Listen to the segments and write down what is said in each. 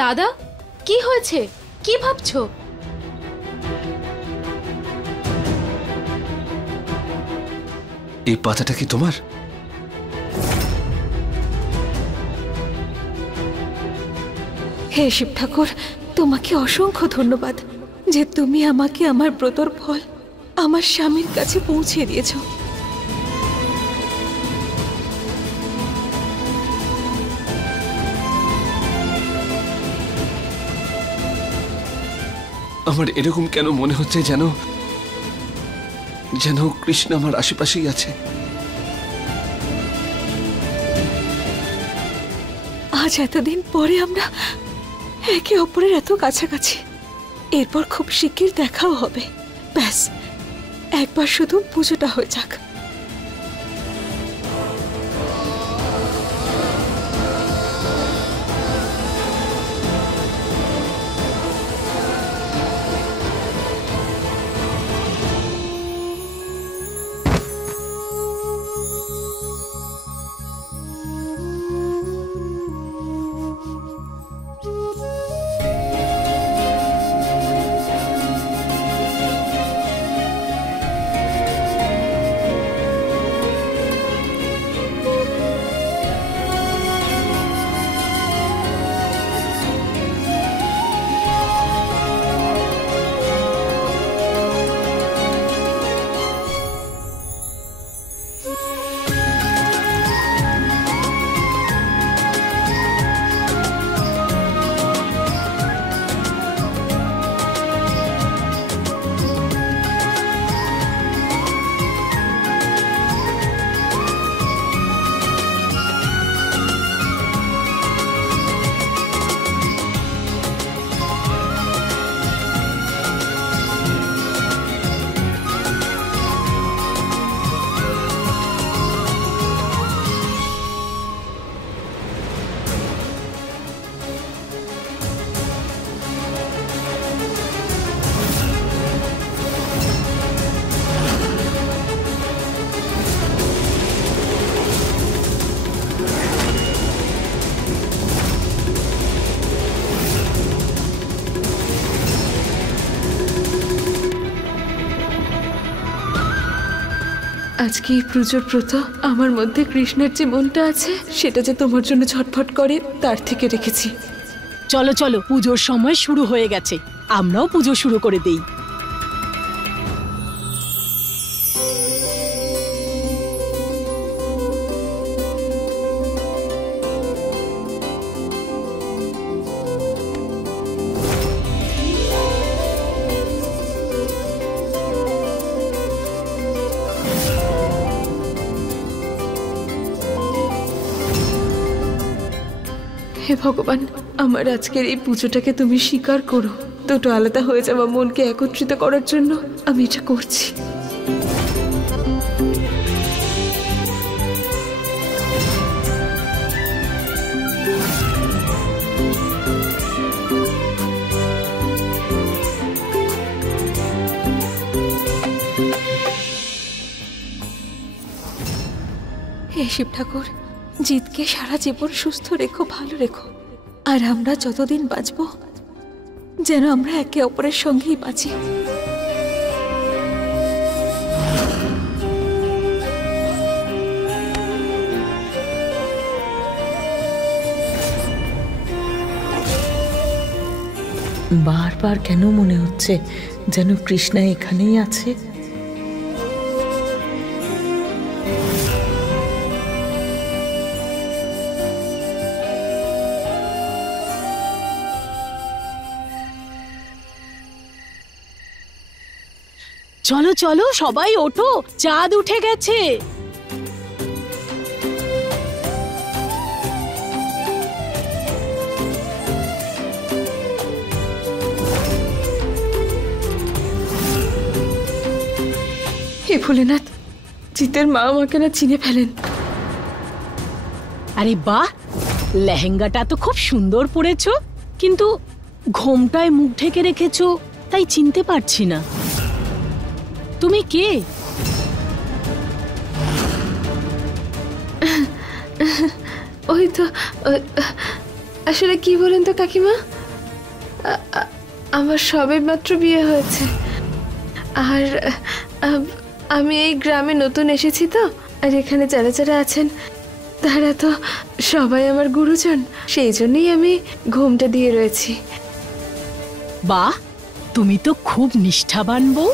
দাদা, কি হয়েছে? কি ভাবছো? এই পাতাটা কি তোমার? হে শিব ঠাকুর, তোমাকে অসংখ্য ধন্যবাদ যে তুমি আমাকে আমার ব্রতর ফল আমার স্বামীর কাছে পৌঁছে দিয়েছো। আমার এরকম কেন মনে হচ্ছে যেন যেন কৃষ্ণ আমার আশেপাশেই আছে। আজ এতদিন পরে আমরা একে অপরের এত কাছাকাছি, এরপর খুব শিগগির দেখাও হবে। ব্যাস একবার শুধু পুজোটা হয়ে যাক। আজকে এই পুজোর ব্রত আমার মধ্যে কৃষ্ণের যে মনটা আছে সেটা যে তোমার জন্য ছটফট করে তার থেকে রেখেছি। চলো চলো, পুজোর সময় শুরু হয়ে গেছে, আমরাও পুজো শুরু করে দেই। হে ভগবান, আমার আজকের এই পুজোটাকে তুমি স্বীকার করো। দুটো আলাদা হয়ে যাওয়া মনকে একত্রিত করার জন্য আমি এটা করছি। হে শিব ঠাকুর, জিতকে সারা জীবন সুস্থ রেখো, ভালো রেখো। আর আমরা যতদিন বাঁচব যেন আমরা একে অপরের সঙ্গেই বাঁচি। বারবার কেন মনে হচ্ছে যেন কৃষ্ণা এখানেই আছে? চলো চলো সবাই ওঠো, চাঁদ উঠে গেছে। হে ভোলেনাথ, জিতের মা আমাকে না চিনে ফেলেন। আরে বাহ, লেহেঙ্গাটা তো খুব সুন্দর পরেছো, কিন্তু ঘোমটায় মুখ ঢেকে রেখেছো তাই চিনতে পারছি না। তুমি কে? ওই তো আসলে কি বলেন তো কাকিমা, আমার সবে মাত্র বিয়ে হয়েছে, আর আমি এই গ্রামে নতুন এসেছি তো, আর এখানে যারা যারা আছেন তারা তো সবাই আমার গুরুজন, সেই জন্যই আমি ঘুমটা দিয়ে রয়েছি। বাহ, তুমি তো খুব নিষ্ঠাবান বউ।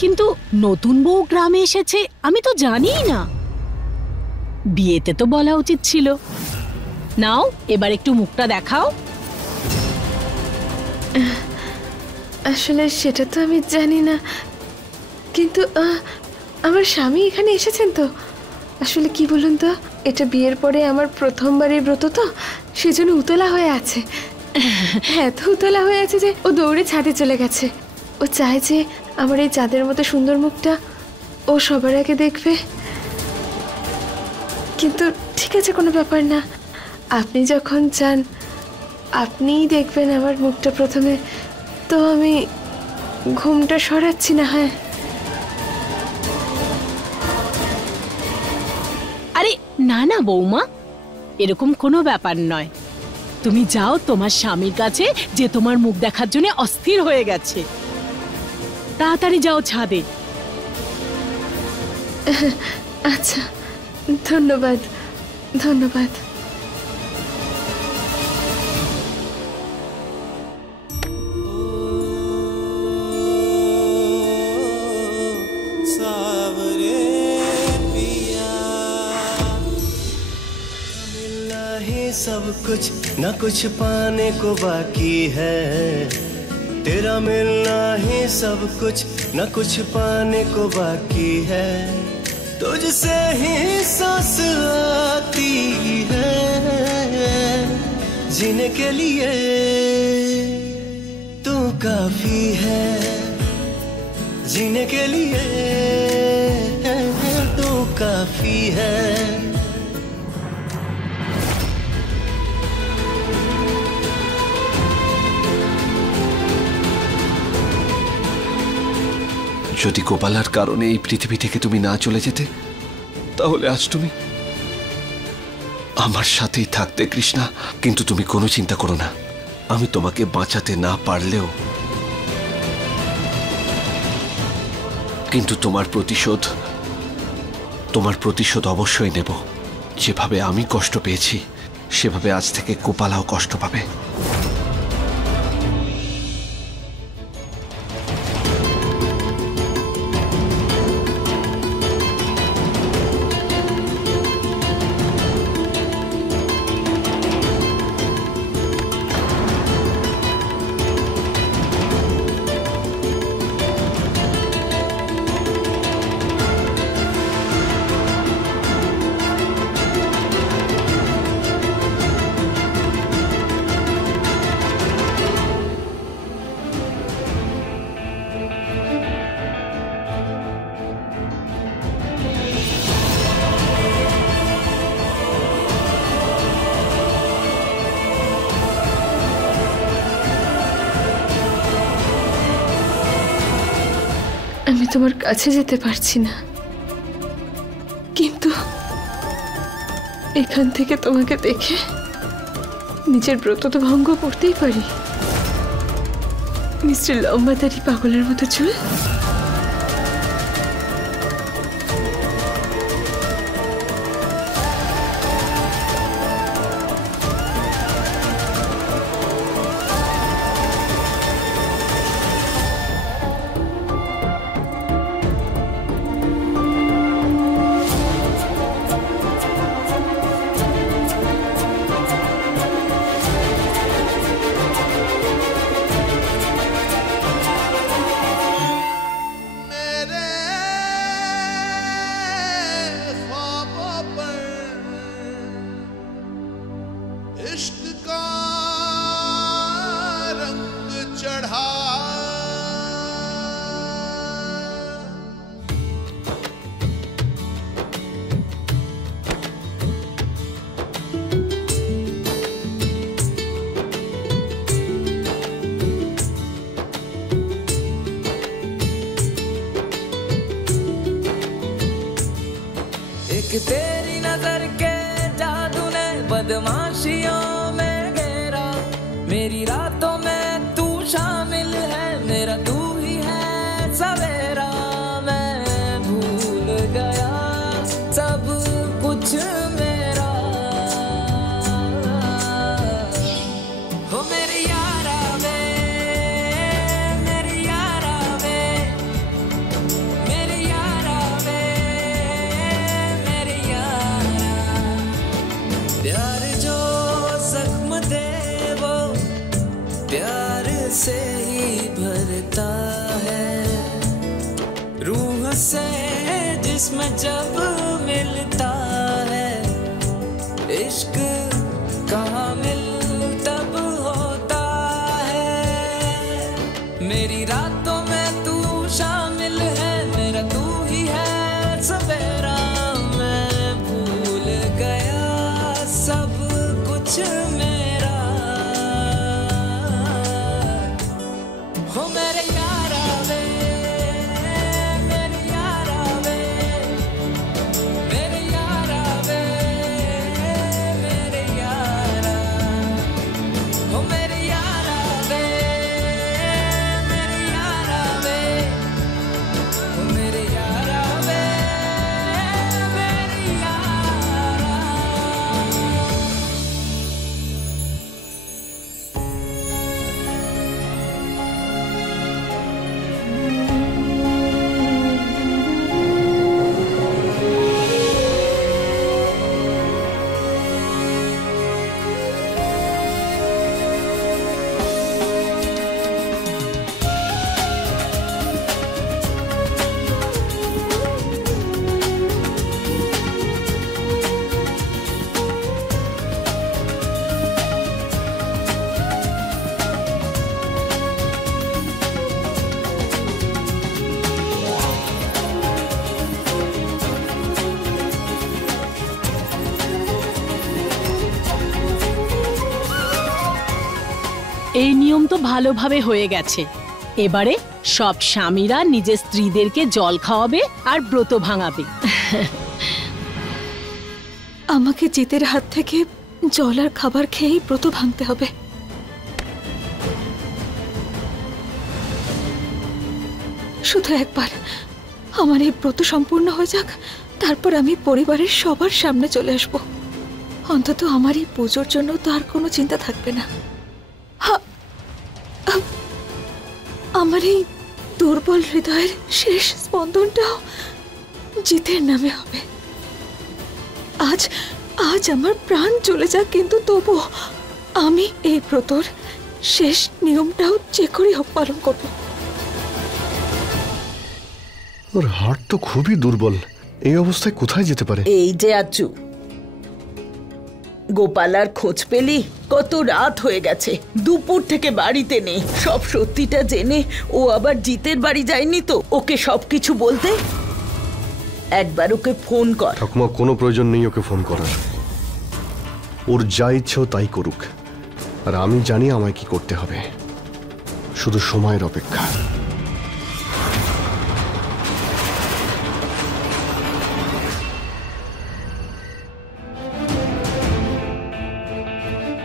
কিন্তু নতুন বউ গ্রামে এসেছে আমি তো জানিই না। বিয়েতে তো বলা উচিত ছিল। নাও এবার একটু মুখটা দেখাও। আসলে সেটা তো আমি জানি না, কিন্তু আমার স্বামী এখানে এসেছেন তো। আসলে কি বলুন তো, এটা বিয়ের পরে আমার প্রথমবারের ব্রত তো, সেজন্য উতলা হয়ে আছে। হ্যাঁ, তো উতলা হয়ে আছে যে ও দৌড়ে ছাদে চলে গেছে। ও চায় যে আমার এই চাঁদের মতো সুন্দর মুখটা ও সবার আগে দেখবে। কিন্তু ঠিক আছে, কোনো ব্যাপার না, আপনি যখন চান আপনিই দেখবেন আমার মুখটা প্রথমে, তো আমি ঘুমটা সরাচ্ছি না। হ্যাঁ, আরে না না বৌমা, এরকম কোনো ব্যাপার নয়। তুমি যাও তোমার স্বামীর কাছে, যে তোমার মুখ দেখার জন্য অস্থির হয়ে গেছে। তাড়াতাড়ি যাও ছাদে। আচ্ছা, ধন্যবাদ ধন্যবাদ। सब कुछ न कुछ पाने को बाकी है, तेरा मिलना ही सब कुछ न कुछ पाने को बाकी है, तुझसे ही सांस आती है, जीने के लिए तू काफी है, जीने के लिए तू काफी है। যদি গোপালার কারণে এই পৃথিবী থেকে তুমি না চলে যেতে, তাহলে আজ তুমি আমার সাথেই থাকতে কৃষ্ণা। কিন্তু তুমি কোনো চিন্তা করো না, আমি তোমাকে বাঁচাতে না পারলেও কিন্তু তোমার প্রতিশোধ অবশ্যই নেব। যেভাবে আমি কষ্ট পেয়েছি সেভাবে আজ থেকে গোপালাও কষ্ট পাবে। আমি তোমার কাছে যেতে পারছি না, কিন্তু এখান থেকে তোমাকে দেখে নিজের ব্রত তো ভঙ্গ করতেই পারি। মিস্টার লম্বাদারি পাগলের মতো চুল, इश्क का रंग चढ़ा एक तेरी नजर के जादू ने बदमाशियों रूह से जिस्म जब मिलता है, इश्क कहाँ मिल तब होता है। मेरी रातों में तू शामिल है, मेरा तू ही है सवेरा। मैं भूल गया सब कुछ मेरा, हो मेरे यारा वे, मेरे यारा वे, मेरे यारा वे, मेरे यारा, हो मेरे यारा वे, मेरे यारा वे, हो मेरे यारा वे, मेरे यारा। এই নিয়ম তো ভালোভাবে হয়ে গেছে। এবারে সব স্বামীরা নিজের স্ত্রীদেরকে জল খাওয়াবে আর ব্রত ভাঙাবে। আমাকে জিতের হাত থেকে জল আর খাবার খেয়েই ব্রত ভাঙতে হবে। শুধু একবার আমার এই ব্রত সম্পূর্ণ হয়ে যাক, তারপর আমি পরিবারের সবার সামনে চলে আসব। অন্তত আমার এই পুজোর জন্য তো আর কোনো চিন্তা থাকবে না। আমার এই দুর্বল হৃদয়ের শেষ স্পন্দনটাও জিতের নামে হবে। আজ আজ আমার প্রাণ চলে যাক, কিন্তু তবু আমি এই ব্রতর শেষ নিয়মটাও যে করে হোক পালন করব। ওর হার্ট তো খুবই দুর্বল, এই অবস্থায় কোথায় যেতে পারে? এই যে আচু, গোপালার খোঁজ পেলি? কত রাত হয়ে গেছে, দুপুর থেকে বাড়িতে নেই। সব সত্যিটা জেনে ও আবার জিতের বাড়ি যায়নি তো? ওকে সবকিছু বলতে একবার ওকে ফোন কর। ঠাকুমা, কোনো প্রয়োজন নেই ওকে ফোন করার। ওর যা ইচ্ছে ও তাই করুক, আর আমি জানি আমায় কি করতে হবে। শুধু সময়ের অপেক্ষা।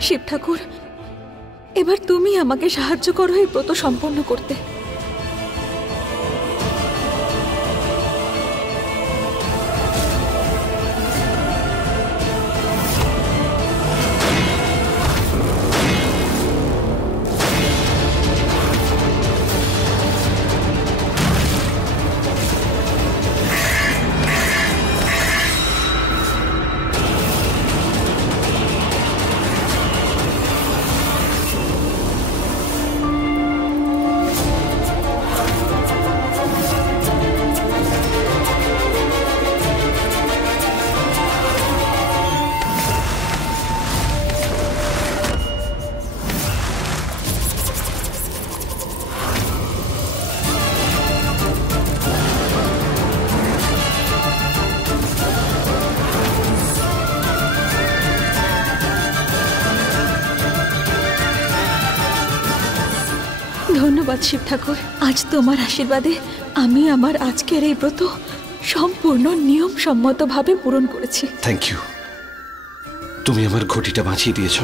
শিব ঠাকুর, এবার তুমি আমাকে সাহায্য করো এই ব্রত সম্পন্ন করতে। ধন্যবাদ শিব ঠাকুর, আজ তোমার আশীর্বাদে আমি আমার আজকের এই ব্রত সম্পূর্ণ নিয়ম সম্মতভাবে পূরণ করেছি। থ্যাংক ইউ, তুমি আমার ঘটিটা বাঁচিয়ে দিয়েছ।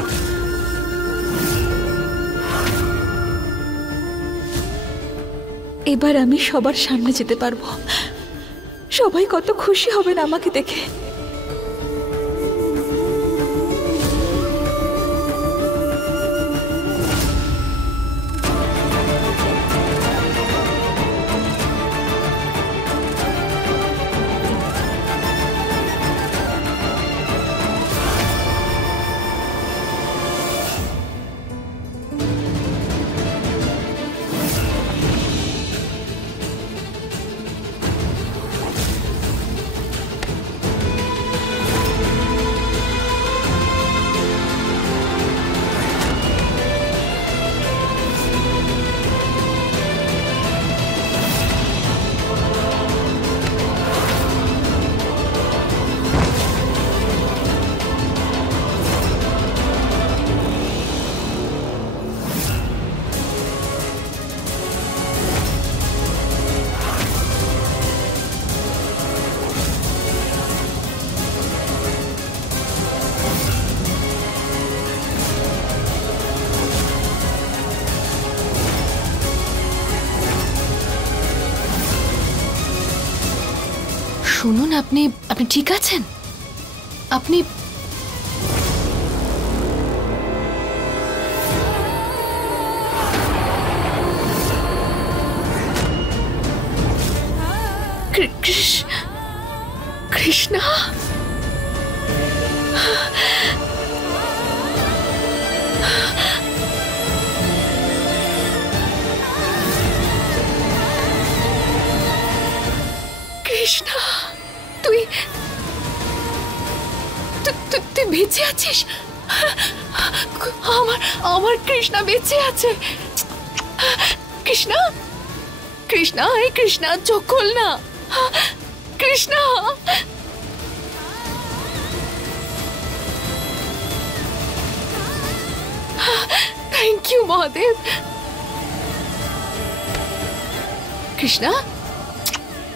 এবার আমি সবার সামনে যেতে পারবো। সবাই কত খুশি হবেন আমাকে দেখে। শুনুন, আপনি আপনি ঠিক আছেন? আপনি কৃষ্ণা, কৃষ্ণা, তুই তুই বেঁচে আছিস? আমার আমার কৃষ্ণা বেঁচে আছে। কৃষ্ণা, কৃষ্ণা, এই কৃষ্ণা, চোখ খোল না। Krishna, thank you Mahadev. কৃষ্ণা,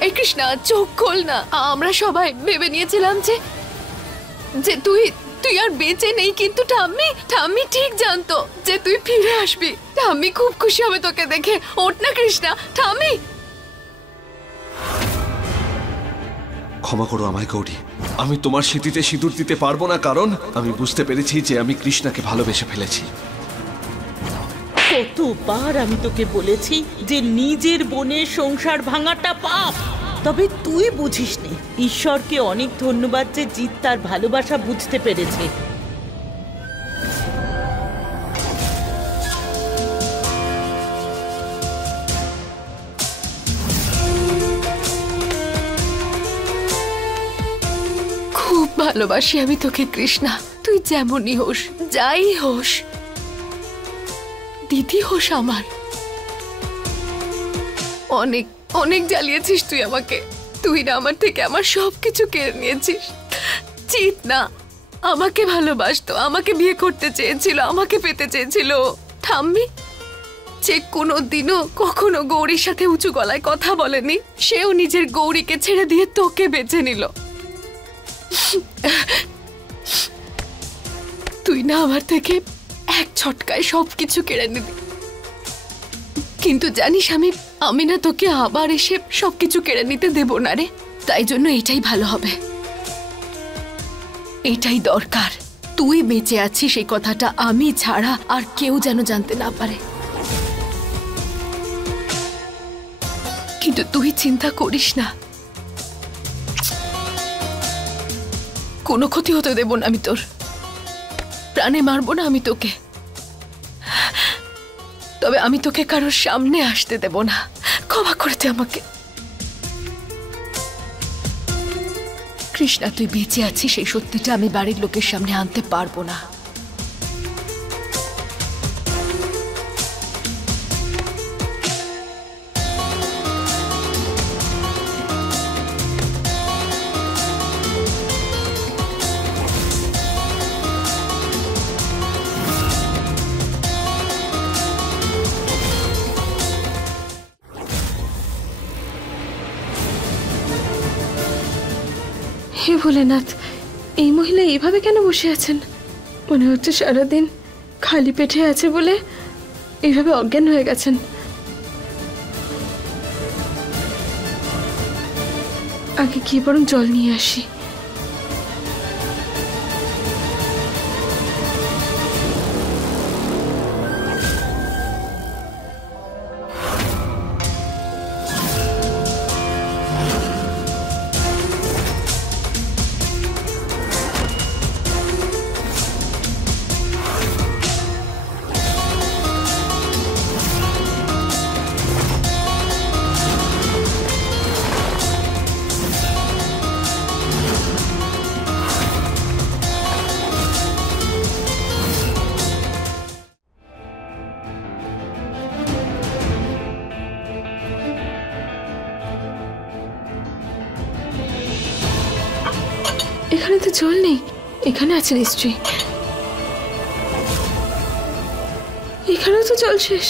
এই কৃষ্ণা, চোখ খোল না। আমরা সবাই ভেবে নিয়েছিলাম যে যে তুই তুই আর বেঁচে নেই, কিন্তু ঠাম্মি ঠিক জানতো যে তুই ফিরে আসবি। ঠাম্মি খুব খুশি হবে তোকে দেখে। ওঠ না কৃষ্ণা, ঠাম্মি। ক্ষমা করো আমায় গৌরী, আমি তোমার স্মৃতিতে সিঁদুর দিতে পারবো না, কারণ আমি বুঝতে পেরেছি যে আমি কৃষ্ণাকে ভালোবেসে ফেলেছি। কতবার আমি তোকে বলেছি যে নিজের বোনের সংসার ভাঙাটা পাপ, তবে তুই বুঝিস নি। ঈশ্বরকে অনেক ধন্যবাদ যে জিৎ তার ভালোবাসা বুঝতে পেরেছে। খুব ভালোবাসি আমি তোকে কৃষ্ণা, তুই যেমনই হোস, যাই হোস, দিদি হোস আমার। অনেক অনেক জ্বালিয়েছিস তুই আমাকে। তুই না আমার থেকে আমার সবকিছু কেড়ে নিয়েছিস। জিৎ না আমাকে ভালোবাসতো, আমাকে বিয়ে করতে চেয়েছিল, আমাকে পেতে চেয়েছিল। ঠাম্মি যে কোনো দিনও কখনো গৌরীর সাথে উঁচু গলায় কথা বলেনি, সেও নিজের গৌরীকে ছেড়ে দিয়ে তোকে বেছে নিল। তুই না আমার থেকে এক ছটকায় সবকিছু কেড়ে নিবি, কিন্তু জানিস আমি না তোকে আবার এসে সবকিছু কেড়ে নিতে দেব না রে। তাই জন্য এটাই ভালো হবে, এটাই দরকার। তুই বেঁচে আছিস এই কথাটা আমি ছাড়া আর কেউ যেন জানতে না পারে। কিন্তু তুই চিন্তা করিস না, কোনো ক্ষতি হতে দেব না আমি তোর। প্রাণে মারবো না আমি তোকে, তবে আমি তোকে কারোর সামনে আসতে দেব না। ক্ষমা করে দে আমাকে কৃষ্ণা। তুই বেঁচে আছিস এই সত্যিটা আমি বাড়ির লোকের সামনে আনতে পারবো না। হে ভোলেনাথ, এই মহিলা এইভাবে কেন বসে আছেন? মনে হচ্ছে সারাদিন খালি পেটে আছে বলে এইভাবে অজ্ঞান হয়ে গেছেন। আগে গিয়ে বরং জল নিয়ে আসি। এখানে তো জল নেই, এখানে আছে নিশ্চয়ই। এখানেও তো জল শেষ।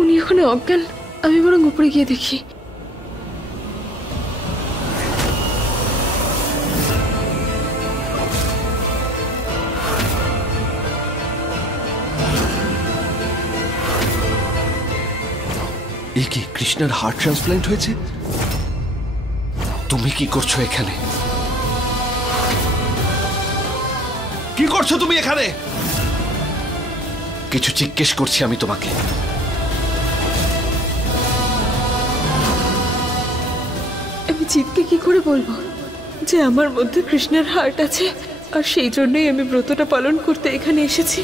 উনি ওখানে অজ্ঞান, আমি বরং উপরে গিয়ে দেখি। এ কি কৃষ্ণার হার্ট ট্রান্সপ্ল্যান্ট হয়েছে? তুমি কি করছো এখানে? কি করছো তুমি এখানে? কিছু জিজ্ঞেস করছি আমি তোমাকে। আমি জিতকে কি করে বলবো যে আমার মধ্যে কৃষ্ণের হার্ট আছে, আর সেই জন্যই আমি ব্রতটা পালন করতে এখানে এসেছি।